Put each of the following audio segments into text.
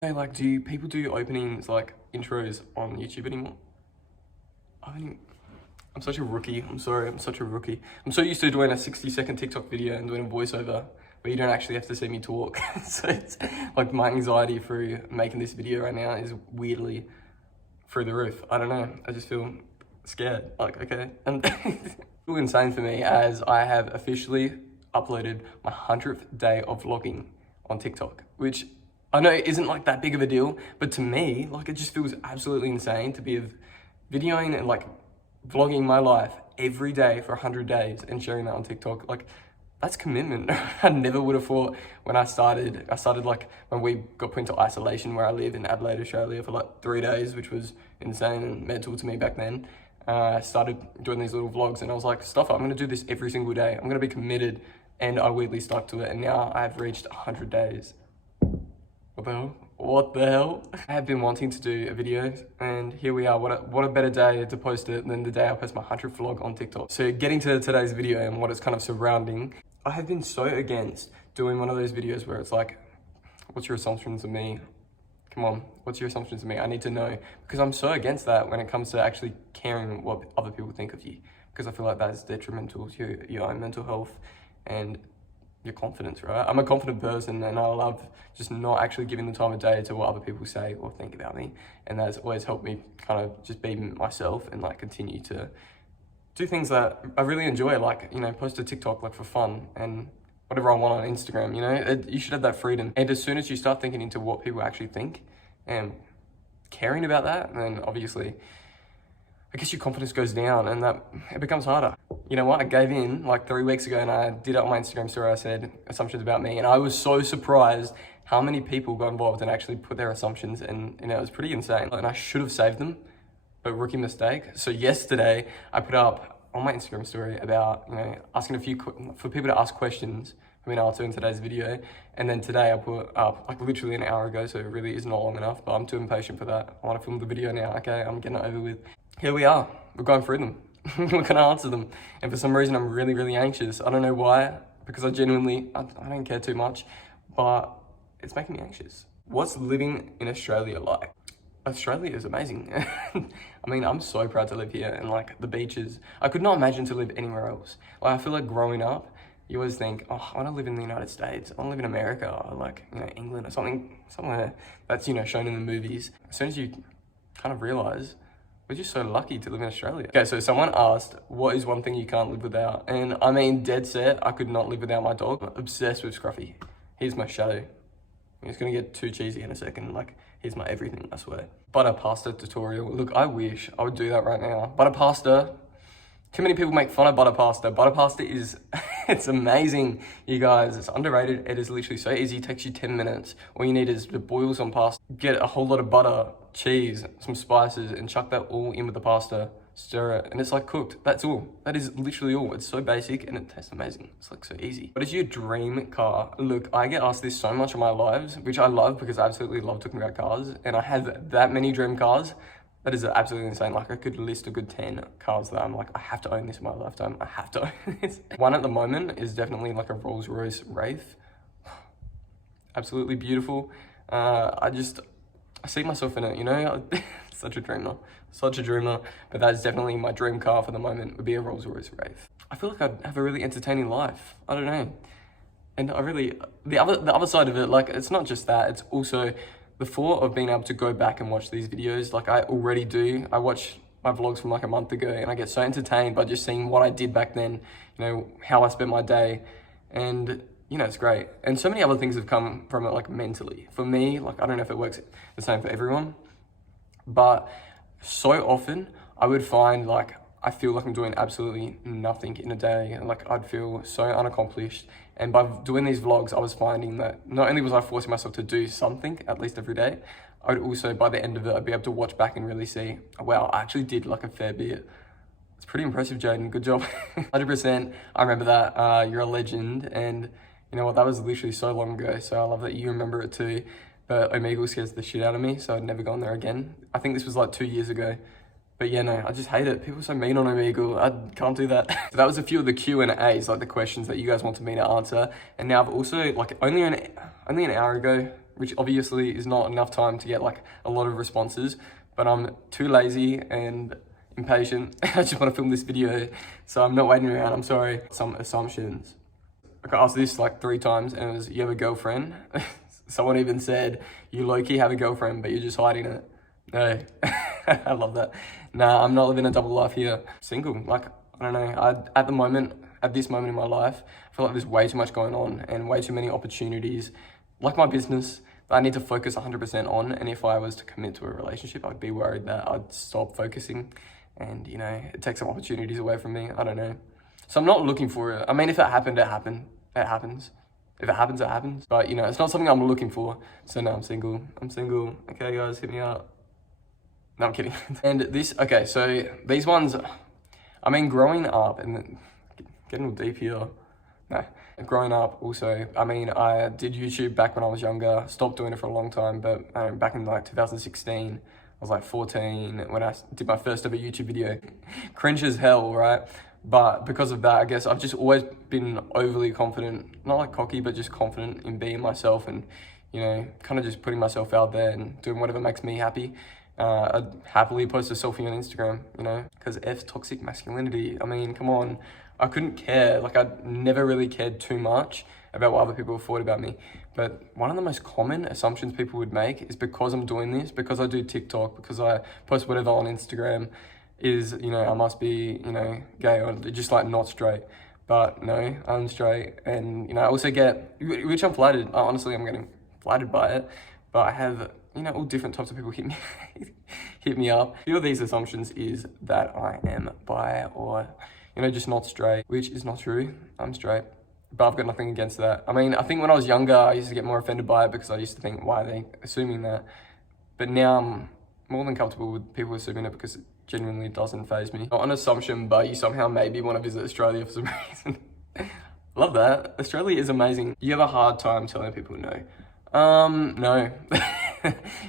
Hey, like, people do openings, like, intros on YouTube anymore? I mean, I'm such a rookie. I'm sorry, I'm such a rookie. I'm so used to doing a 60-second TikTok video and doing a voiceover where you don't actually have to see me talk. So it's like my anxiety through making this video right now is weirdly through the roof. I don't know. I just feel scared. Like, okay. And it's insane for me as I have officially uploaded my 100th day of vlogging on TikTok, which I know isn't like that big of a deal, but to me, like, it just feels absolutely insane to be videoing and like vlogging my life every day for 100 days and sharing that on TikTok. Like, that's commitment. I never would have thought when I started like when we got put into isolation where I live in Adelaide, Australia for like 3 days, which was insane and mental to me back then. I started doing these little vlogs and I was like, stuff it, I'm gonna do this every single day. I'm gonna be committed, and I weirdly stuck to it. And now I've reached 100 days. What the hell? What the hell? I have been wanting to do a video, and here we are. What a better day to post it than the day I post my 100th vlog on TikTok. So getting to today's video and what it's kind of surrounding, I have been so against doing one of those videos where it's like, what's your assumptions of me? Come on, what's your assumptions of me? I need to know, because I'm so against that when it comes to actually caring what other people think of you, because I feel like that is detrimental to your own mental health and your confidence, right? I'm a confident person and I love just not actually giving the time of day to what other people say or think about me. And that's always helped me kind of just be myself and like continue to do things that I really enjoy, like, you know, post a TikTok like for fun and whatever I want on Instagram, you know, you should have that freedom. And as soon as you start thinking into what people actually think and caring about that, then obviously, I guess your confidence goes down and that it becomes harder. You know what? I gave in like 3 weeks ago and I did it on my Instagram story. I said assumptions about me, and I was so surprised how many people got involved and actually put their assumptions, and you know, it was pretty insane. And I should have saved them, but rookie mistake. So yesterday I put up on my Instagram story about, you know, asking for people to ask questions for me to answer in today's video. And then today I put up like literally an hour ago, so it really is not long enough, but I'm too impatient for that. I want to film the video now. Okay, I'm getting it over with. Here we are. We're going through them. We're gonna answer them. And for some reason, I'm really, really anxious. I don't know why, because I genuinely, I don't care too much, but it's making me anxious. What's living in Australia like? Australia is amazing. I mean, I'm so proud to live here, and like the beaches. I could not imagine to live anywhere else. Like, I feel like growing up, you always think, oh, I want to live in the United States. I want to live in America, or like, you know, England or something, somewhere that's, you know, shown in the movies. As soon as you kind of realize, we're just so lucky to live in Australia. Okay, so someone asked, what is one thing you can't live without? And I mean, dead set, I could not live without my dog. I'm obsessed with Scruffy. He's my shadow. He's gonna get too cheesy in a second. Like, he's my everything, I swear. Butter pasta tutorial. Look, I wish I would do that right now. Butter pasta. Too many people make fun of butter pasta. Butter pasta is, it's amazing, you guys. It's underrated. It is literally so easy. It takes you 10 minutes. All you need is to boil some pasta, get a whole lot of butter, cheese, some spices, and chuck that all in with the pasta, stir it, and it's like cooked. That's all. That is literally all. It's so basic and it tastes amazing. It's like so easy. What is your dream car? Look, I get asked this so much in my lives, which I love because I absolutely love talking about cars, and I have that many dream cars. That is absolutely insane. Like, I could list a good 10 cars that I'm like, I have to own this in my lifetime. I have to own this. One at the moment is definitely like a Rolls-Royce Wraith. Absolutely beautiful. I see myself in it, you know? Such a dreamer. Such a dreamer. But that's definitely my dream car for the moment, would be a Rolls-Royce Wraith. I feel like I'd have a really entertaining life. I don't know. And I really, the other side of it, like, it's not just that, it's also the thought of being able to go back and watch these videos. Like, I already do. I watch my vlogs from like a month ago and I get so entertained by just seeing what I did back then, you know, how I spent my day, and you know, it's great. And so many other things have come from it, like mentally. For me, like, I don't know if it works the same for everyone, but so often I would find like, I feel like I'm doing absolutely nothing in a day, and like I'd feel so unaccomplished. And by doing these vlogs, I was finding that not only was I forcing myself to do something at least every day, I would also, by the end of it, I'd be able to watch back and really see, oh, wow, I actually did like a fair bit. It's pretty impressive, Jaden. Good job. 100%. I remember that. You're a legend. And you know what? That was literally so long ago. So I love that you remember it too. But Omegle scares the shit out of me, so I'd never go on there again. I think this was like 2 years ago. But yeah, no, I just hate it. People are so mean on Omegle. I can't do that. So that was a few of the Q&As, like the questions that you guys wanted me to answer. And now I've also, like, only an hour ago, which obviously is not enough time to get like a lot of responses, but I'm too lazy and impatient. I just want to film this video, so I'm not waiting around. I'm sorry. Some assumptions. I got asked this like 3 times, and it was, you have a girlfriend? Someone even said, you low-key have a girlfriend, but you're just hiding it. No, I love that. Nah, I'm not living a double life here. Single, like, I don't know. At this moment in my life, I feel like there's way too much going on and way too many opportunities. Like my business, that I need to focus 100% on. And if I was to commit to a relationship, I'd be worried that I'd stop focusing and, you know, it takes some opportunities away from me. I don't know. So I'm not looking for it. I mean, if it happened, it happens. If it happens, it happens. But, you know, it's not something I'm looking for. So no, I'm single. Okay, guys, hit me up. No, I'm kidding. And this, okay, so these ones, I mean, growing up and getting all deep here. No, growing up also, I mean, I did YouTube back when I was younger, stopped doing it for a long time, but back in like 2016, I was like 14 when I did my first ever YouTube video. Cringe as hell, right? But because of that, I guess I've just always been overly confident, not like cocky, but just confident in being myself and, you know, kind of just putting myself out there and doing whatever makes me happy. I'd happily post a selfie on Instagram, you know, because F toxic masculinity. I mean, come on, I couldn't care. Like, I never really cared too much about what other people thought about me. But one of the most common assumptions people would make is because I'm doing this, because I do TikTok, because I post whatever on Instagram, is, you know, I must be, you know, gay or just like not straight. But no, I'm straight. And, you know, I also get, which I'm flattered, honestly, I'm getting flattered by it. But I have, you know, all different types of people hit me up. A few of these assumptions is that I am bi or, you know, just not straight, which is not true. I'm straight, but I've got nothing against that. I mean, I think when I was younger, I used to get more offended by it because I used to think, why are they assuming that? But now I'm more than comfortable with people assuming it because it genuinely doesn't faze me. Not an assumption, but you somehow maybe want to visit Australia for some reason. Love that. Australia is amazing. You have a hard time telling people no. No.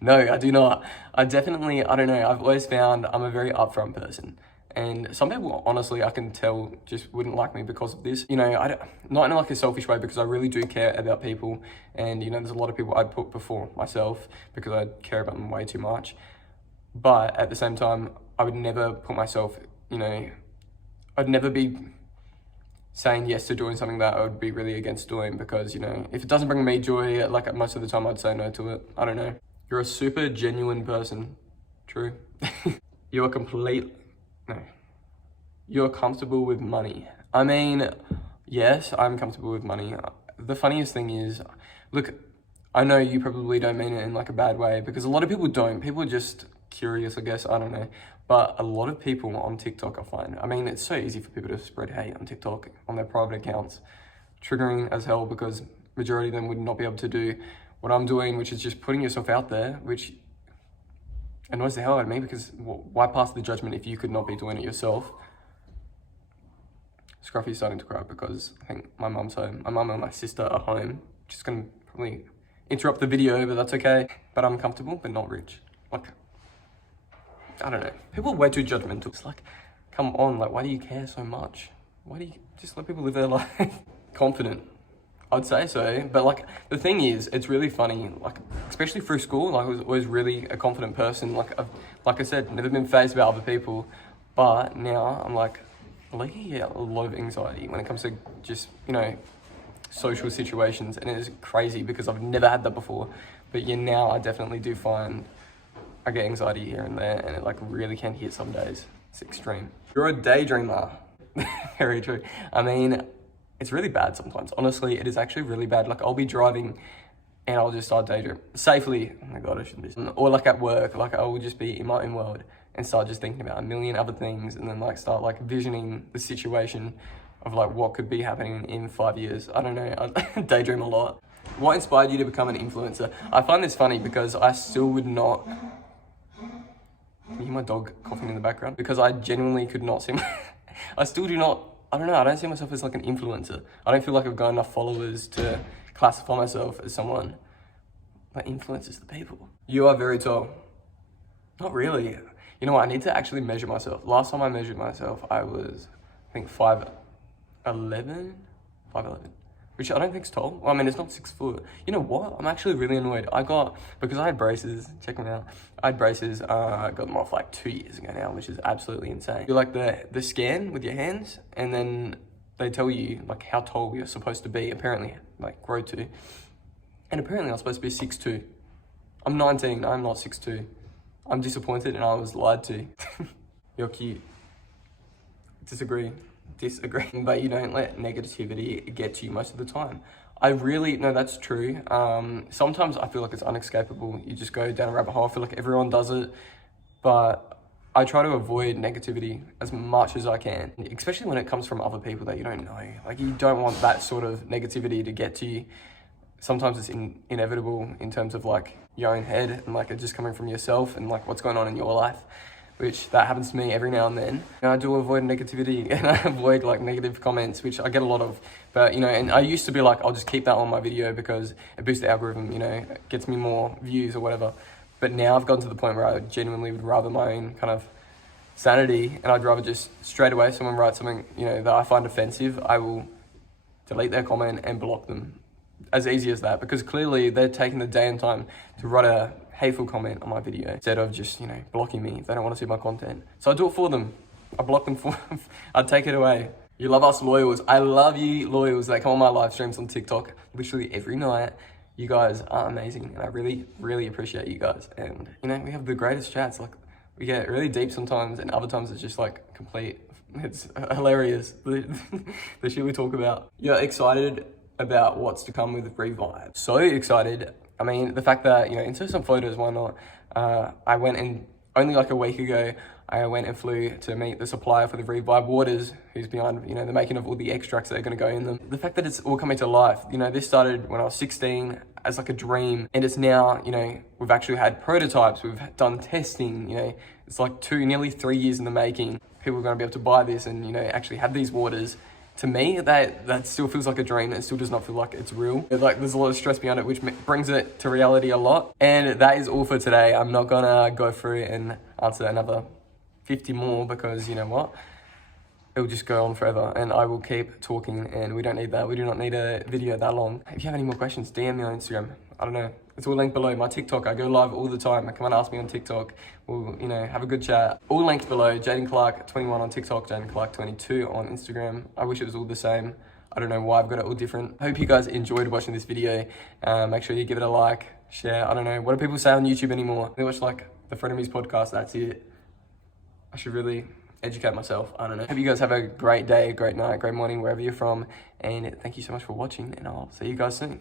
No, I do not. I don't know, I've always found I'm a very upfront person. And some people, honestly, I can tell just wouldn't like me because of this. You know, not in like a selfish way, because I really do care about people. And, you know, there's a lot of people I'd put before myself because I care about them way too much. But at the same time, I would never put myself, you know, I'd never be saying yes to doing something that I would be really against doing because, you know, if it doesn't bring me joy, like most of the time I'd say no to it. I don't know. You're a super genuine person. True. You're comfortable with money. I mean, yes, I'm comfortable with money. The funniest thing is, look, I know you probably don't mean it in like a bad way because a lot of people don't. People are just curious, I guess. I don't know. But a lot of people on TikTok, I find, I mean, it's so easy for people to spread hate on TikTok on their private accounts. Triggering as hell because majority of them would not be able to do what I'm doing, which is just putting yourself out there, which annoys the hell out of me because why pass the judgment if you could not be doing it yourself? Scruffy's starting to cry because I think my mum's home. My mum and my sister are home. Just gonna probably interrupt the video, but that's okay. But I'm comfortable, but not rich. Like, I don't know. People are way too judgmental. It's like, come on, like, why do you care so much? Why do you just let people live their life? Confident. I'd say so. But like, the thing is, it's really funny, like, especially through school, like, I was always really a confident person. Like I said, never been fazed by other people. But now I'm like, I get a lot of anxiety when it comes to just, you know, social situations. And it's crazy because I've never had that before. But yeah, now I definitely do find I get anxiety here and there, and it like really can hit some days. It's extreme. You're a daydreamer. Very true. I mean, it's really bad sometimes. Honestly, it is actually really bad. Like, I'll be driving and I'll just start daydreaming. Safely. Oh my God, I shouldn't be. Or like at work, like I will just be in my own world and start just thinking about a million other things and then like start like visioning the situation of like what could be happening in 5 years. I don't know. I daydream a lot. What inspired you to become an influencer? I find this funny because I still would not... Can you hear my dog coughing in the background? Because I genuinely could not see I still do not, I don't know, I don't see myself as like an influencer. I don't feel like I've got enough followers to classify myself as someone that influences the people. You are very tall. Not really. You know what, I need to actually measure myself. Last time I measured myself, I was, I think 5'11", which I don't think's tall. Well, I mean, it's not 6 foot. You know what? I'm actually really annoyed. Because I had braces, check them out. I had braces, I got them off like 2 years ago now, which is absolutely insane. You like the scan with your hands, and then they tell you like how tall you're supposed to be, apparently, like grow to. And apparently I'm supposed to be 6'2". I'm 19, I'm not 6'2". I'm disappointed and I was lied to. You're cute. Disagree. But you don't let negativity get to you most of the time. No, that's true. Sometimes I feel like it's unescapable. You just go down a rabbit hole. I feel like everyone does it, but I try to avoid negativity as much as I can, especially when it comes from other people that you don't know. Like, you don't want that sort of negativity to get to you. Sometimes it's inevitable in terms of like your own head and like it just coming from yourself and like what's going on in your life, which that happens to me every now and then. And I do avoid negativity and I avoid like negative comments, which I get a lot of. But, you know, and I used to be like, I'll just keep that on my video because it boosts the algorithm, you know, it gets me more views or whatever. But now I've gotten to the point where I genuinely would rather my own kind of sanity, and I'd rather just straight away someone writes something, you know, that I find offensive, I will delete their comment and block them. As easy as that, because clearly they're taking the day and time to write a hateful comment on my video instead of just, you know, blocking me if they don't want to see my content. So I do it for them. I block them for them. I take it away. You love us loyals. I love you loyals that come on my live streams on TikTok literally every night. You guys are amazing and I really, really appreciate you guys. And, you know, we have the greatest chats. Like, we get really deep sometimes and other times it's just like it's hilarious, the shit we talk about. You're excited about what's to come with Revive. So excited. I mean, the fact that, you know, insert some photos, why not? I went and only like a week ago, I went and flew to meet the supplier for the Revive waters, who's behind, you know, the making of all the extracts that are gonna go in them. The fact that it's all coming to life, you know, this started when I was 16 as like a dream, and it's now, you know, we've actually had prototypes, we've done testing, you know, it's like nearly 3 years in the making. People are gonna be able to buy this and, you know, actually have these waters. To me, that still feels like a dream. It still does not feel like it's real. Like, there's a lot of stress behind it, which brings it to reality a lot. And that is all for today. I'm not gonna go through and answer another 50 more because, you know what? It'll just go on forever and I will keep talking and we don't need that. We do not need a video that long. If you have any more questions, DM me on Instagram. I don't know. It's all linked below. My TikTok, I go live all the time. Come and ask me on TikTok. We'll, you know, have a good chat. All linked below. Jaden Clark 21 on TikTok, Jaden Clark 22 on Instagram. I wish it was all the same. I don't know why I've got it all different. I hope you guys enjoyed watching this video. Make sure you give it a like, share. I don't know. What do people say on YouTube anymore? They watch like the Frenemies podcast. That's it. I should really educate myself. I don't know. Hope you guys have a great day, great night, great morning, wherever you're from. And thank you so much for watching and I'll see you guys soon.